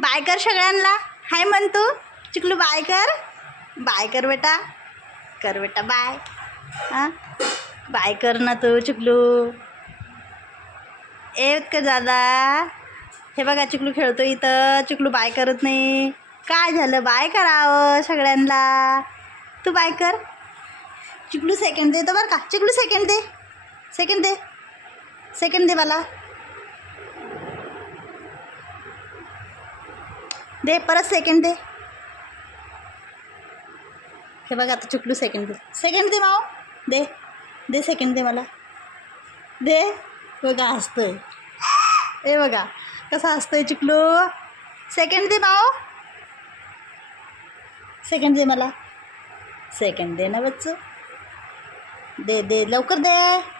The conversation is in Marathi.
बाय कर सगळ्यांना. हाय म्हण तू. चिकलू बाय कर. बाय कर बेटा. कर बेटा बाय. हां बाय कर ना तू चिकलू. येत का दादा. हे बघा चिकलू खेळतो इथं. चिकलू बाय करत नाही. काय झालं. बाय करावं सगळ्यांना. तू बाय कर. चिकलू सेकंड देतो बरं का. चिकलू सेकंड दे. सेकंड दे. सेकंड दे मला. दे परत सेकंड दे. हे बघा आता चिकलू सेकंड दे. सेकंड दे माव. दे दे सेकंड दे मला. दे. बघा हसतोय. हे बघा कसा हसतोय चिकलू. सेकंड दे माव. सेकंड दे मला. सेकंड दे ना बच्चू. दे दे लवकर दे.